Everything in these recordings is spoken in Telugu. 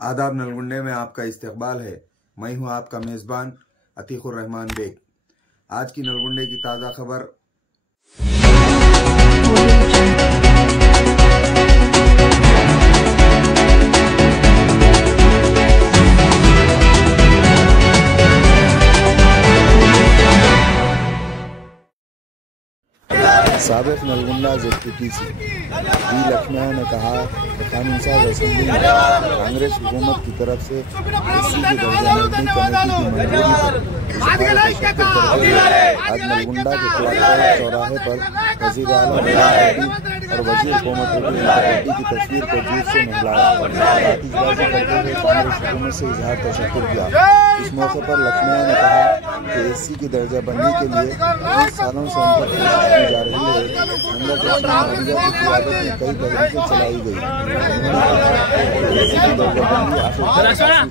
आदाब नलगुंडे में आपका इस्तकबाल है। मैं हूं आपका मेज़बान अतीकुर रहमान बेग। आज की नलगुंडे की ताज़ा खबर। साबिक़ नलगुंडा ZPPC वी लक्ष्मण ने कहा कि कानून साज असेंबली में कांग्रेस हुकूमत की तरफ से एससी के दर्जा नजमी कमेटी की मंजूरी पर आज नलगुंडा के क्लाकटोला चौराहे पर वज़ीर आला और वज़ीर कौमत की तस्वीर को जीत से महलाया। आतिशबाजी करते हुए कांग्रेस हुकूमत से इजहार तशक्कुर किया। इस मौके पर लक्ष्मण ने कहा कि एससी की दर्जा बंदी के लिए 20 सालों से उन पर कोशिश की जा रही है। कई तरीके चलाई गई। एससी की दर्जाबंदी आखिर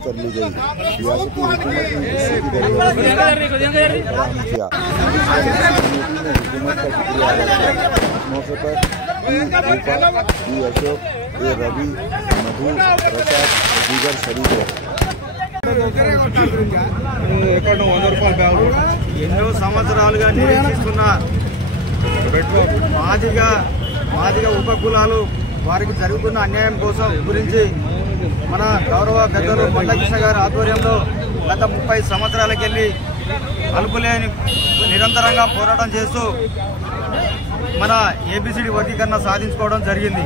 कर ली गई। रियासती हुकूमत ने एससी की दर्जाबंदी किया। हुकूमत का शुक्रिया अदा किया। इस मौके पर अशोक रवि मधु प्रसाद दीगर शरीक रहे। ఎన్నో సంవత్సరాలుగా నిరీక్షిస్తున్న మాదిగ ఉపకులాలు వారికి జరుగుతున్న అన్యాయం కోసం గురించి మన గౌరవ పెద్దలు కొండకృష్ణ గారి ఆధ్వర్యంలో గత 30 సంవత్సరాలకెళ్ళి అలుపులేని నిరంతరంగా పోరాటం చేస్తూ మన ఏబిసిడి వర్గీకరణ సాధించుకోవడం జరిగింది.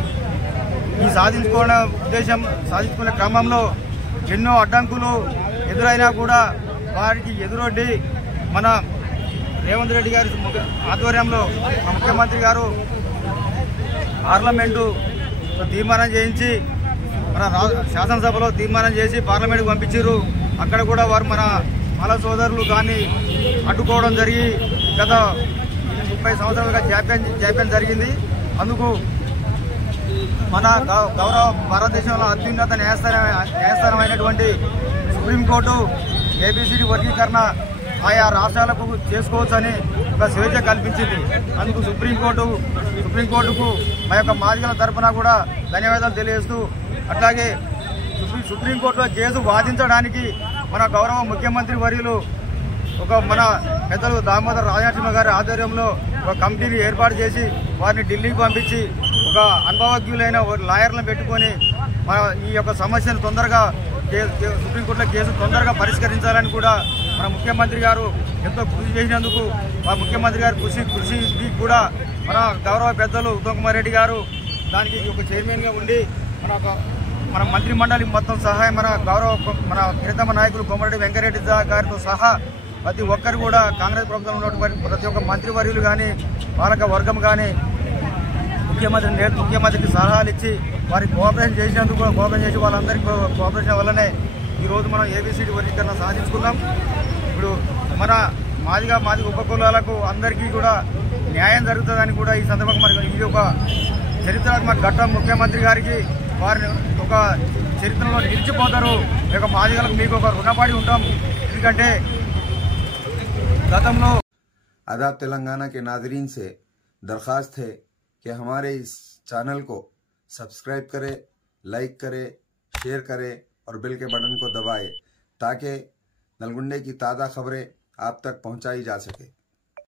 ఈ సాధించుకునే క్రమంలో ఎన్నో అడ్డంకులు ఎదురైనా కూడా వారికి ఎదురొడ్డి మన రేవంత్ రెడ్డి గారి ఆధ్వర్యంలో ముఖ్యమంత్రి గారు పార్లమెంటు తీర్మానం చేయించి మన శాసనసభలో తీర్మానం చేసి పార్లమెంటుకు పంపించారు. అక్కడ కూడా వారు మన మాల సోదరులు కానీ అడ్డుకోవడం జరిగి గత 30 సంవత్సరాలుగా జాప్యం జరిగింది. అందుకు మన గౌరవ భారతదేశంలో అత్యున్నత న్యాయస్థానమైనటువంటి సుప్రీంకోర్టు ఏబిసిడి వర్గీకరణ ఆయా రాష్ట్రాలకు చేసుకోవచ్చని ఒక స్వేచ్ఛ కల్పించింది. అందుకు సుప్రీంకోర్టుకు మా యొక్క మాదిగల తరఫున కూడా ధన్యవాదాలు తెలియజేస్తూ, అట్లాగే సుప్రీంకోర్టులో కేసు వాదించడానికి మన గౌరవ ముఖ్యమంత్రి వర్యులు మన పెద్దలు దామోదర్ రాజనరసింహ గారి ఆధ్వర్యంలో ఒక కమిటీని ఏర్పాటు చేసి వారిని ఢిల్లీకి పంపించి ఒక అనుభవజ్ఞులైన లాయర్లను పెట్టుకొని ఈ యొక్క సమస్యను తొందరగా సుప్రీంకోర్టులో కేసు తొందరగా పరిష్కరించాలని కూడా మన ముఖ్యమంత్రి గారు ఎంతో కృషి చేసినందుకు మా ముఖ్యమంత్రి గారు కృషికి కూడా మన గౌరవ పెద్దలు ఉత్తమ్ కుమార్ రెడ్డి గారు దానికి ఒక చైర్మన్గా ఉండి మన మంత్రి మండలి మొత్తం సహాయం మన ప్రియతమ నాయకులు కోమరెడ్డి వెంకరెడ్డి గారితో సహా ప్రతి ఒక్కరు కూడా కాంగ్రెస్ ప్రభుత్వంలో ఉన్నటువంటి ప్రతి ఒక్క మంత్రివర్యులు కానీ పాలక వర్గం కానీ ముఖ్యమంత్రికి సలహాలు ఇచ్చి వారికి కోఆపరేషన్ చేసినందుకు కోఆపరేషన్ చేసి వాళ్ళందరికీ కోఆపరేషన్ వల్లనే ఈరోజు మనం ఏబిసిడి వర్గీకరణ సాధించుకున్నాం. ఇప్పుడు మన మాదిగ ఉపకులాలకు అందరికీ కూడా న్యాయం జరుగుతుందని కూడా ఈ సందర్భంగా మరి ఇది ఒక చరిత్రాత్మక ఘట్టం. ముఖ్యమంత్రి గారికి వారిని ఒక చరిత్రలో నిలిచిపోతారు. ఈ యొక్క మాదిగలకు మీకు ఒక రుణపడి ఉంటాం. ఎందుకంటే గతంలో आदाब तेलंगाना के नाजरीन से दरख्वास्त है कि हमारे इस चैनल को सब्सक्राइब करें, लाइक करें, शेयर करें और बेल के बटन को दबाएं ताकि नलगुंडे की ताज़ा खबरें आप तक पहुंचाई जा सके।